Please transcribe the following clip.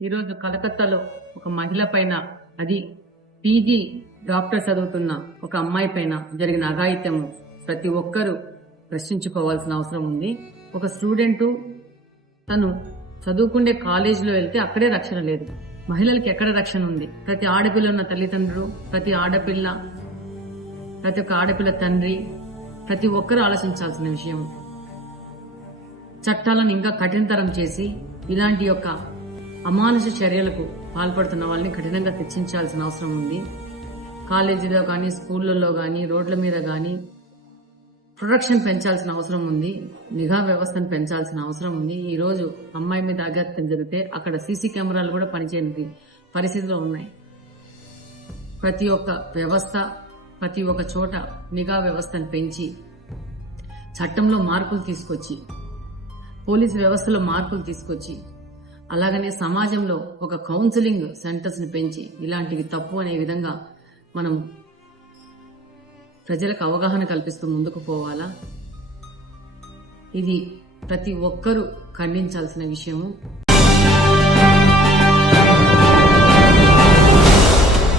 ఈరోజు కలకత్తాలో ఒక మహిళ పైన, అది పీజీ డాక్టర్ చదువుతున్న ఒక అమ్మాయి పైన జరిగిన అఘాయిత్యము ప్రతి ఒక్కరూ ప్రశ్నించుకోవాల్సిన అవసరం ఉంది. ఒక స్టూడెంట్ తను చదువుకుండే కాలేజీలో వెళ్తే అక్కడే రక్షణ లేదు. మహిళలకి ఎక్కడ రక్షణ ఉంది? ప్రతి ఆడపిల్ల ఉన్న తల్లిదండ్రులు, ప్రతి ఒక్క ఆడపిల్ల తండ్రి, ప్రతి ఒక్కరూ ఆలోచించాల్సిన విషయం. చట్టాలను ఇంకా కఠినతరం చేసి ఇలాంటి యొక్క అమానుష చర్యలకు పాల్పడుతున్న వాళ్ళని కఠినంగా శిక్షించాల్సిన అవసరం ఉంది. కాలేజీలో కానీ, స్కూళ్లలో కానీ, రోడ్ల మీద కానీ ప్రొటెక్షన్ పెంచాల్సిన అవసరం ఉంది. నిఘా వ్యవస్థను పెంచాల్సిన అవసరం ఉంది. ఈ రోజు అమ్మాయి మీద అఘాయిత్యం జరిగితే అక్కడ సీసీ కెమెరాలు కూడా పనిచేయని పరిస్థితిలో ఉన్నాయి. ప్రతి ఒక్క వ్యవస్థ, ప్రతి ఒక్క చోట నిఘా వ్యవస్థను పెంచి, చట్టంలో మార్పులు తీసుకొచ్చి, పోలీసు వ్యవస్థలో మార్పులు తీసుకొచ్చి, అలాగనే సమాజంలో ఒక కౌన్సిలింగ్ సెంటర్స్ ని పెంచి ఇలాంటివి తప్పు అనే విధంగా మనం ప్రజలకు అవగాహన కల్పిస్తూ ముందుకు పోవాలా. ఇది ప్రతి ఒక్కరూ ఖండించాల్సిన విషయము.